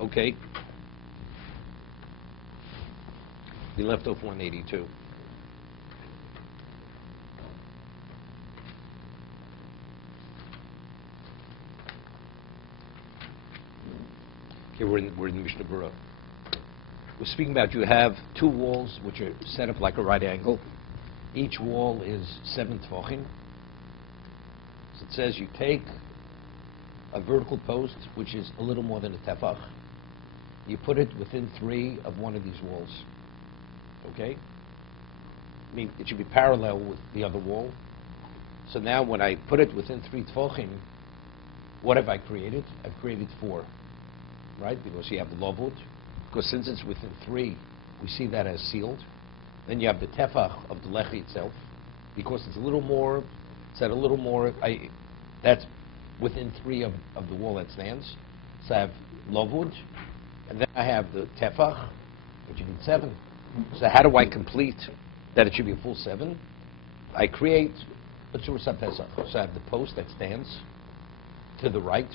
Okay. We left off 182. Okay, we're in the Mishna Berura. We're speaking about you have two walls which are set up like a right angle. Each wall is 7 tvachim. So it says you take a vertical post which is a little more than a tefach. You put it within 3 of one of these walls. Okay? I mean, it should be parallel with the other wall. So now when I put it within 3 tvachim, what have I created? I've created 4. Right? Because you have the lavud. Because since it's within 3, we see that as sealed. Then you have the tefach of the lechi itself. Because it's a little more, that's within 3 of the wall that stands. So I have lavud. And then I have the tefach, which you need 7. So how do I complete that it should be a full 7? I create a tzurus pesach. So I have the post that stands to the right,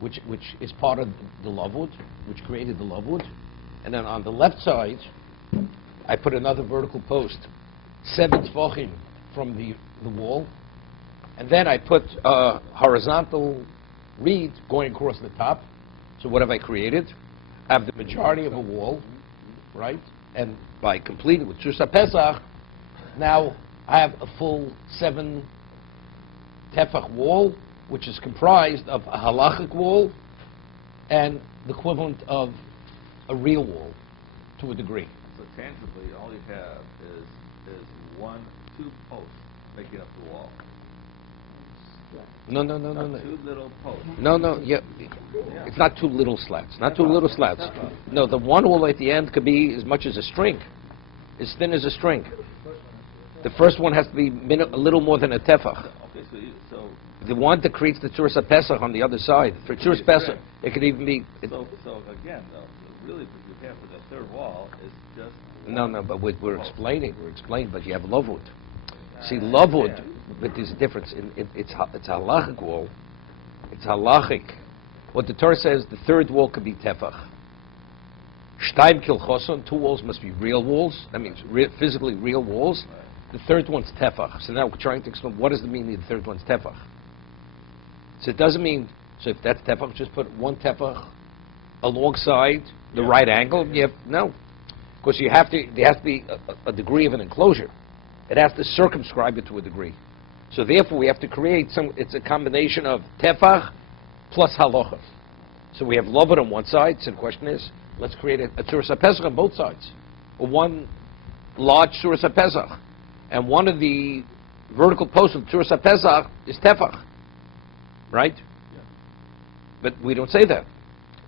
which is part of the lavud, which created the lavud. And then on the left side, I put another vertical post, 7 tvachim from the wall. And then I put a horizontal reed going across the top. So what have I created? I have the majority of a wall, right? And by completing with tzurus pesach, now I have a full 7 tefach wall, which is comprised of a halachic wall and the equivalent of a real wall to a degree. So tangibly, all you have is 2 posts making up the wall. No. 2 little posts. No, it's not 2 little slats. Not 2 little slats. No, the one wall at the end could be as much as a string, as thin as a string. The first one has to be a little more than a tefach. Okay, so the one that creates the tzurus pesach on the other side. For tzurus pesach, it could even be. So again, though, really, what you have for the third wall is just. No, but we're explaining. But you have lavud. See, lavud, but there's a difference. It's a halachic wall. It's halachic. What the Torah says, the third wall could be tefach. Shtaim kilchoson, 2 walls must be real walls. That means physically real walls. Right. The third one's tefach. So now we're trying to explain what does the meaning of the third one's tefach. So it doesn't mean, so if that's tefach, just put 1 tefach alongside the right angle. No. Because there has to be a degree of an enclosure. It has to circumscribe it to a degree. So therefore we have to create it's a combination of tefach plus halacha. So we have lavud on one side, so the question is, let's create a tzurus pesach on both sides. Or one large tzurus pesach. And one of the vertical posts of tzurus pesach is tefach. Right? Yeah. But we don't say that.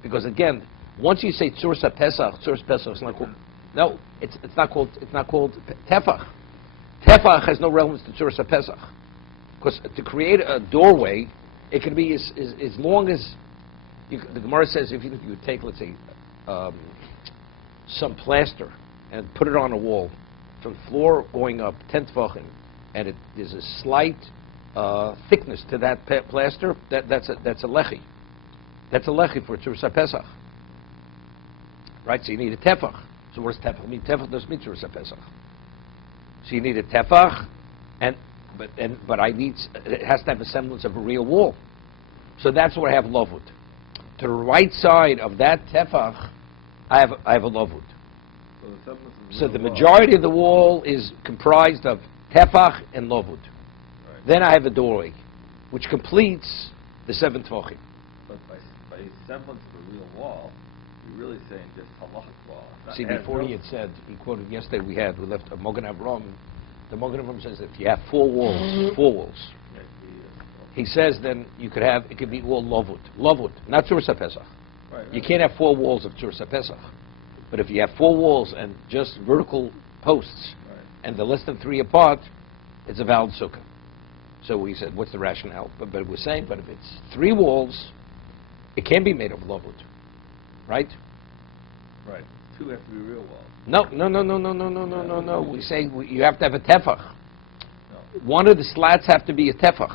Because again, once you say tzurus pesach is not called, no, it's not called tefach. Tefach has no relevance to tzurus pesach. Because to create a doorway, it can be as long as, the Gemara says, if you take, let's say, some plaster and put it on a wall, from the floor going up 10 tvachim, and there's a slight thickness to that plaster, that's a lechi. That's a lechi for tzurus pesach. Right? So you need a tefach. So what does tefach mean? Tefach doesn't mean tzurus pesach. So you need a tefach, but it has to have a semblance of a real wall. So that's where I have lavud. To the right side of that tefach, I have a lavud. So the majority of the wall is comprised of tefach and lavud. Right. Then I have a doorway, which completes the 7 tvachim. But by semblance of a real wall, you're really saying just halachic wall. See, before he had said, he quoted yesterday, we left a Mogen Avram. The Mogen Avram says if you have 4 walls, he says then it could be all lavud, not tzurus pesach. Right. You can't have 4 walls of tzurus pesach. But if you have 4 walls and just vertical posts, and they're less than 3 apart, it's a valid sukkah. So we said, what's the rationale? But we're saying, but if it's 3 walls, it can be made of lavud, right? Right. 2 have to be real walls. No. We say you have to have a tefach. No. One of the slats have to be a tefach.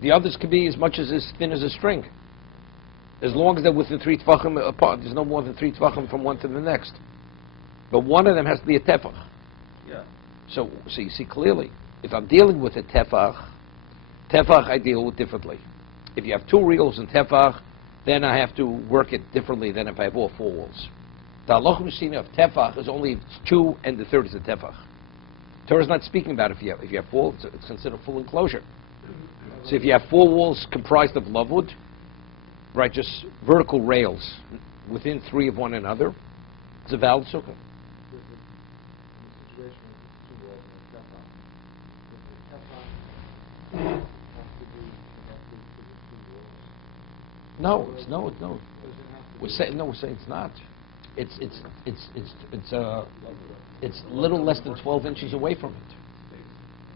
The others could be as much as thin as a string. As long as they're within 3 tvachim apart, there's no more than 3 tvachim from one to the next. But one of them has to be a tefach. Yeah. So you see clearly, if I'm dealing with a tefach I deal with differently. If you have 2 reals in tefach, then I have to work it differently than if I have all 4 walls. The halacha mishina of tefach is only 2 and the third is a tefach. Torah is not speaking about if you have 4, it's considered full enclosure. So if you have 4 walls comprised of lavud, right, just vertical rails within 3 of one another, it's a valid sukkah. No, we're saying it's not. It's a little less than 12 inches away from it.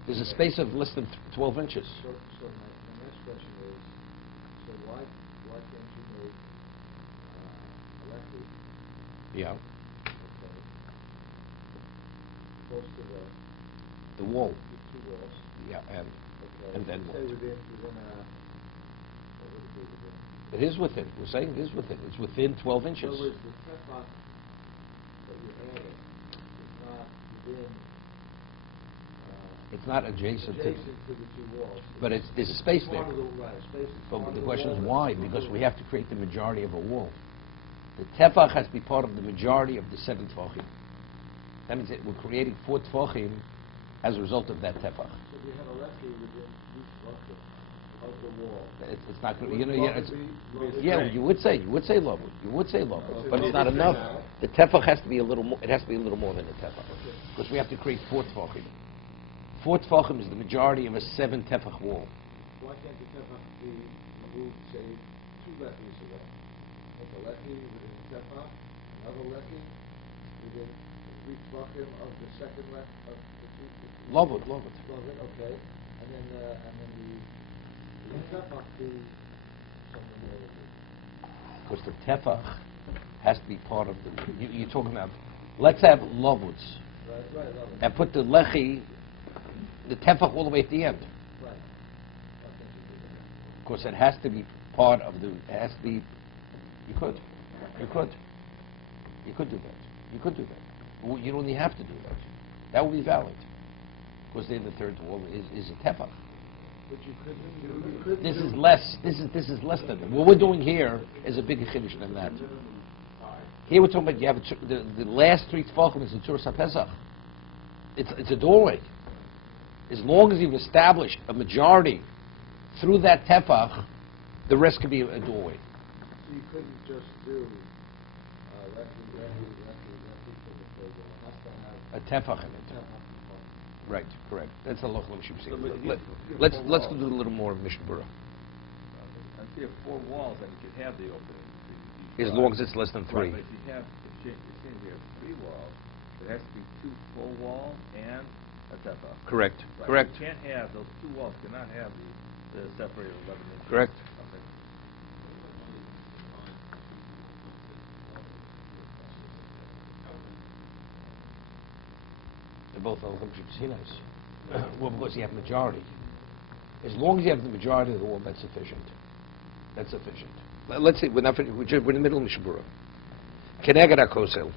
There's a space of less than 12 inches. So my next question is, so why can't you make a lefty? Yeah. Okay. Close to The wall. the 2 walls. Yeah, Okay. and then Say what? within, what would it be within? It is within. We're saying it is within. It's within 12 inches. In other words, the tefach that you're adding is not within, It's not adjacent to. to the 2 walls. But there's a space Part there. of the, right, space is part But of the the question is wall. why? Because we have to create the majority of a wall. The tefach has to be part of the majority of the 7 tefachim. That means that we're creating 4 tefachim as a result of that tefach. So if you have a lefty within each bucket of the wall. It's not going Would to, bucket be yeah, loaded? you would say love, Okay. but it's not enough. The tefach has to be a little more. It has to be a little more than a tefach, because we have to create 4 tefachim. 4 tefachim is the majority of a 7 tefach wall. Why can't the tefach be moved, say, 2 lefties away? Like a lefty within the tefach, another lefty within 3 tefachim of the second left of the 2. Love it. Love it, okay. And then the tefach be something more. Because the tefach has to be part of the. You're talking about. Let's have lovuds Right, love it. and put the lechi, the tefach all the way at the end. Right. Why can't you do that? Of course, it has to be part of the. It has to be. You could do that. Well, you don't even have to do that. That would be valid. Because then the third wall is a tefach. But you couldn't. This is less. This is less than that. What we're doing here is a bigger chiddush than that. Here we're talking about you have the last 3 tefachim is the Tzuras HaPesach. It's a doorway. As long as you've established a majority through that tefach, the rest could be a doorway. So you couldn't just do lefty for the third wall. It has to have A tefach in it. tefach. Right, correct. That's a local issue. So, but if you have Let's 4 let's walls, do a little more of Mishna Berura. If you have 4 walls, then you can have the opening. As long as it's less than 3. Right, but if you have, if you have 3 walls, it has to be 2 full walls and a tefach. Correct. Right. Correct. You can't have, those 2 walls cannot have the separated 11 inches. Correct. Okay. They're both al-Qul. Well, because you have majority. As long as you have the majority of the wall, that's sufficient. That's sufficient. Let's see. We're not finished. We're in the middle of Mishna Berura. Keneged HaKosel.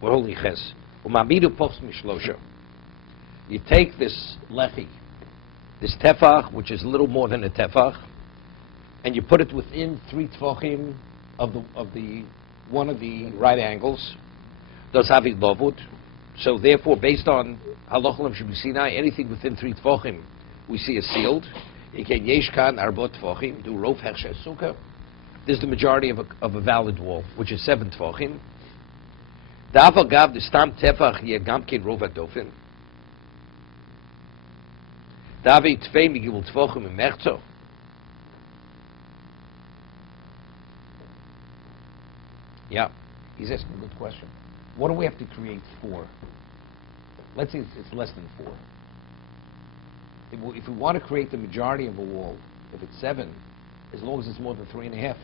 We're holding ches. Umamidu pochs mishlosha. You take this lechi, this tefach, which is a little more than a tefach, and you put it within 3 tefachim of the one of the right angles. Does have it lavud. So therefore, based on halacha l'mshabbisinai, anything within 3 tefachim, we see is sealed. Iken yeshkan arbot tefachim do rov hechshes sukkah. This is the majority of a valid wall, which is 7 tefachim. Da'aval gav the stam tefach yegamkin rov adofin. Davi tvei migibul tefachim imechzo. Yeah, he's asking a good question. What do we have to create 4? Let's say it's less than 4. If we want to create the majority of a wall, if it's 7, as long as it's more than 3.5,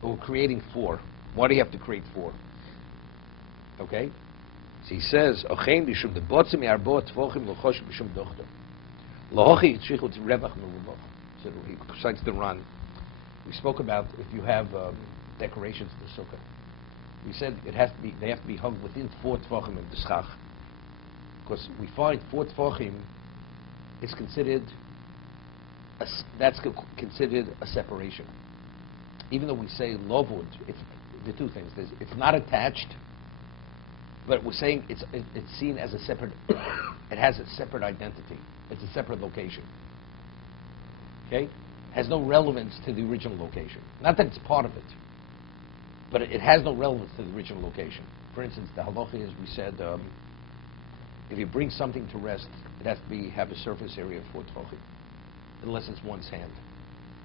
but we're creating 4. Why do you have to create 4? Okay? So he says, "Ochein b'shum debotzim yarbo tvochim l'chosh b'shum dochter." Lahochi tzrichut revach merubach. So he cites the Ran. We spoke about if you have decorations to the sukkah. We said they have to be hung within 4 tvochim of the schach. Because we find 4 tvochim is considered considered a separation. Even though we say lovud, it's the 2 things. It's not attached, but we're saying it's seen as a separate. It has a separate identity. It's a separate location. Okay, has no relevance to the original location. Not that it's part of it, but it has no relevance to the original location. For instance, the halacha is we said if you bring something to rest, it has to have a surface area of 4 tvochim, unless it's one's hand.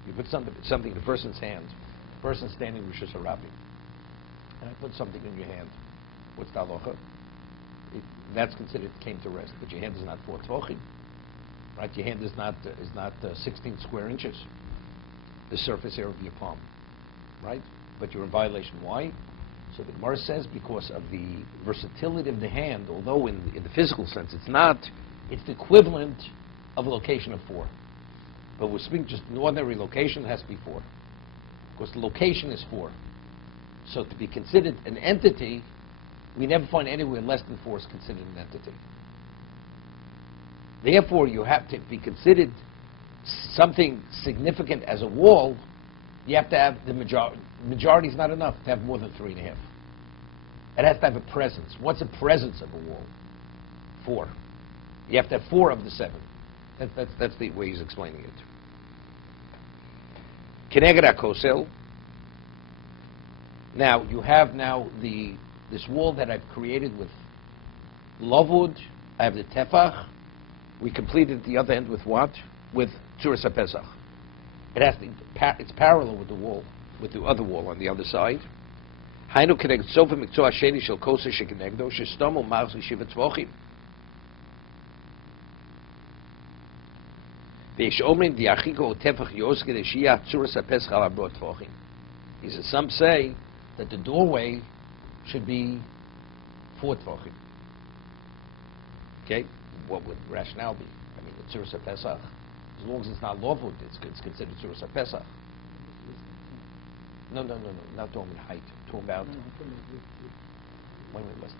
You put something in a person's hand. The person's standing with Tuesday Rabbi, and I put something in your hand. What's the halacha? That's considered came to rest, but your hand is not 4 tvochim, right? Your hand is not 16 square inches, the surface area of your palm, right? But you're in violation. Why? So the Gemara says because of the versatility of the hand, although in the physical sense it's not, it's the equivalent of a location of 4. But we're speaking just an ordinary location, it has to be 4. Because the location is 4. So to be considered an entity, we never find anywhere less than 4 is considered an entity. Therefore, you have to be considered something significant as a wall. You have to have the majority. Majority is not enough to have more than 3.5. It has to have a presence. What's a presence of a wall? 4. You have to have 4 of the 7. That's the way he's explaining it. Keneged HaKosel. Now you have this wall that I've created with lavud. I have the tefach. We completed the other end with what? With Tzuras HaPesach. It has to. It's parallel with the wall, with the other wall on the other side. Hainu keneged sofa miktzua sheni shel kosa shekenegdo shestomo ma'as yeshiva tzvochim. He says, some say that the doorway should be 4 tvochim. Okay, what would rationale be? I mean, the Tzuras HaPesach, as long as it's not lawful, it's considered Tzuras HaPesach. No, not talking about height. Talking about less than 10.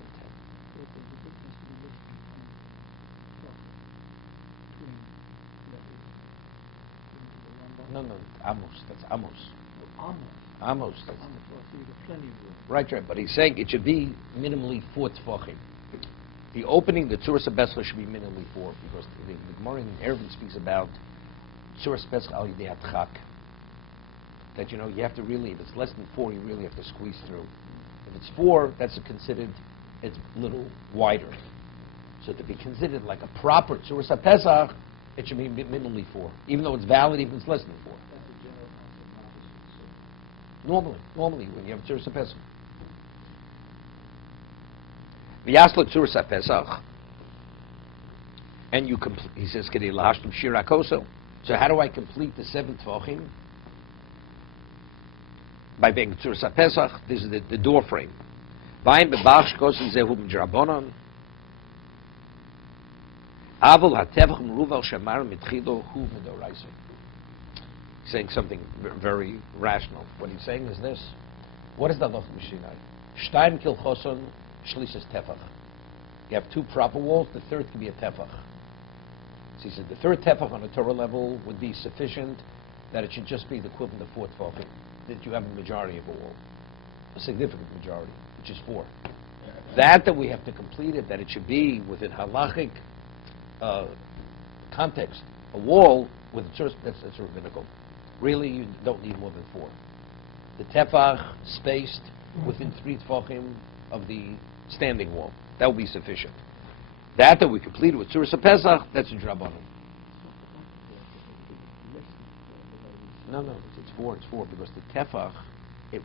No, Amos. That's Amos. Amos. That's right. But he's saying it should be minimally 4 tvochim. The opening, the Tzuras HaPesach should be minimally 4, because the Gemara in Eruvin speaks about Tzuras HaPesach al yidei hatchak. That you have to really, if it's less than 4, you really have to squeeze through. If it's 4, that's considered it's a little wider. So to be considered like a proper Tzuras HaPesach, it should be minimally 4, even though it's valid even if it's less than 4. Normally, when you have Tzuras HaPesach. V'yasla Tzuras HaPesach, and he says, "Kedei lahashlim shir hakosel." So how do I complete the 7 tvochim? By being Tzuras HaPesach. This is the door frame. V'ayin bebach shkosen zehu b'drabanan. Aval hatevach meruval shamar mitchido hu v'doraisa. He's saying something very rational. What he's saying is this: what is the halacha b'shinai? Shtayim kilchoson shlisas tefach. You have 2 proper walls. The 3rd can be a tefach. So he said the 3rd tefach on a Torah level would be sufficient. That it should just be the equivalent of 4 tefachim. That you have a majority of a wall, a significant majority, which is 4. That we have to complete it. That it should be within halachic context, a wall with a church, that's rabbinical. Really, you don't need more than 4. The tefach spaced within 3 tefachim of the standing wall. That will be sufficient. That we completed with Tzuras HaPesach, that's a drabanan. No, it's 4. It's 4 because the tefach,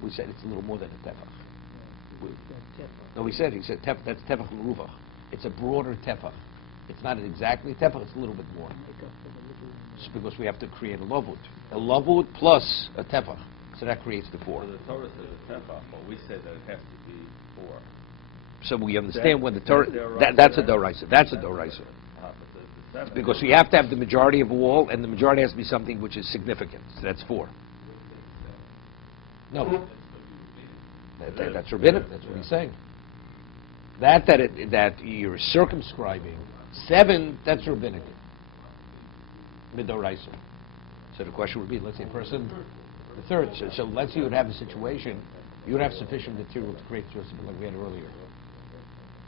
we said it's a little more than a tefach. No, he said that's tefach meruvach. It's a broader tefach. It's not exactly tefach, it's a little bit more. It's because we have to create a lavud. A lavud plus a tefach. So that creates the 4. So the Torah says a tefach, but we say that it has to be 4. So we understand when the Torah, That- that's a doraisa. That's a doraisa. But the 7 Because you have to have the majority of a wall, and the majority has to be something which is significant. So that's 4. No. That's rabbinic. That's what he's saying. That you're circumscribing 7. That's rabbinic. Midoraisa. So the question would be, let's say a person, the third. So let's say you would have a situation, you would have sufficient material to create just like we had earlier,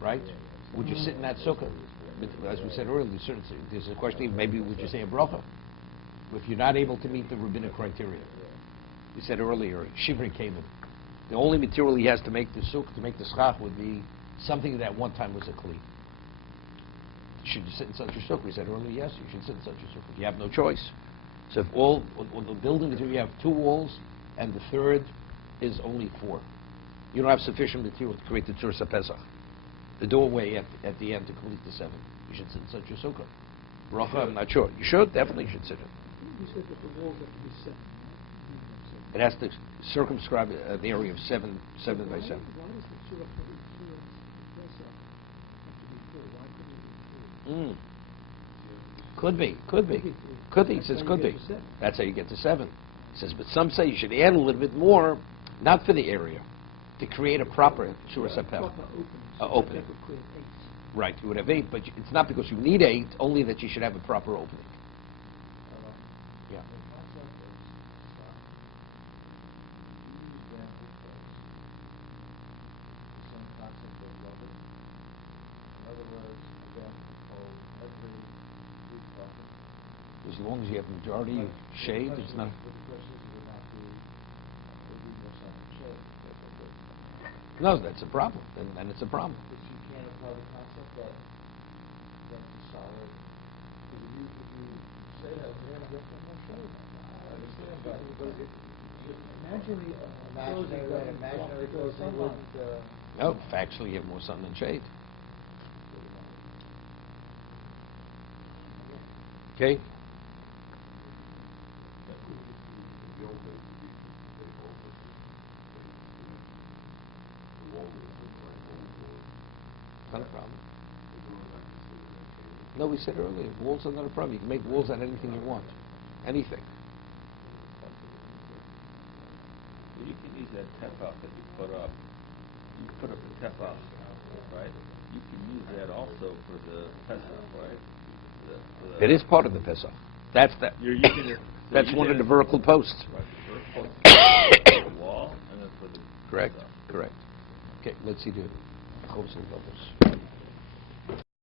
right? Would you sit in that sukkah? As we said earlier, there's a question. Maybe would you say a bracha if you're not able to meet the rabbinic criteria? We said earlier, shivri came in. The only material he has to make the sukkah, to make the schach, would be something that one time was a kli. Should you sit in such a sukkah? We said earlier, yes, you should sit in such a sukkah. You have no choice. So if all the building material, you have 2 walls, and the third is only 4. You don't have sufficient material to create the Tzursa Pesach. The doorway at the end to complete the 7. You should sit in such a sukkah. Bracha, I'm not sure. You should, definitely should sit in. You said that the walls have to be 7. It has to circumscribe an area of 7 by 7. Why does the Tzurah Pesach have to be 4? Why couldn't it be 3? Could be. He says could be. That's how you get to 7. He says, but some say you should add a little bit more, not for the area, to create a proper Tzursa Pesach. Opening. That would create 8. Right, you would have 8, but it's not because you need 8, only that you should have a proper opening. Yeah. The concept of these examples the same concept of rubber. In other words, again, hold every three bucket. As long as you have majority shade, it's not. But the question is, would not be, would be more something shade. No, that's a problem, and it's a problem. But you can't apply the concept that it's solid. Because if you say that, you're going to get more shade. I understand, but imaginary closing wouldn't. No, factually, you have more sun than shade. Okay. Not a problem. No, we said earlier, walls are not a problem. You can make walls out of anything you want. Anything. Well, you can use that tefach that you put up. You put up a tefach, right? You can use that also for the Pesach, right? It is part of the Pesach. That's that. You're using it. So That's you one of did the it- vertical posts. Right, the first post for the wall, and then for the Correct. Pesach. Correct. Okay, let's see the Chovos HaLevavos.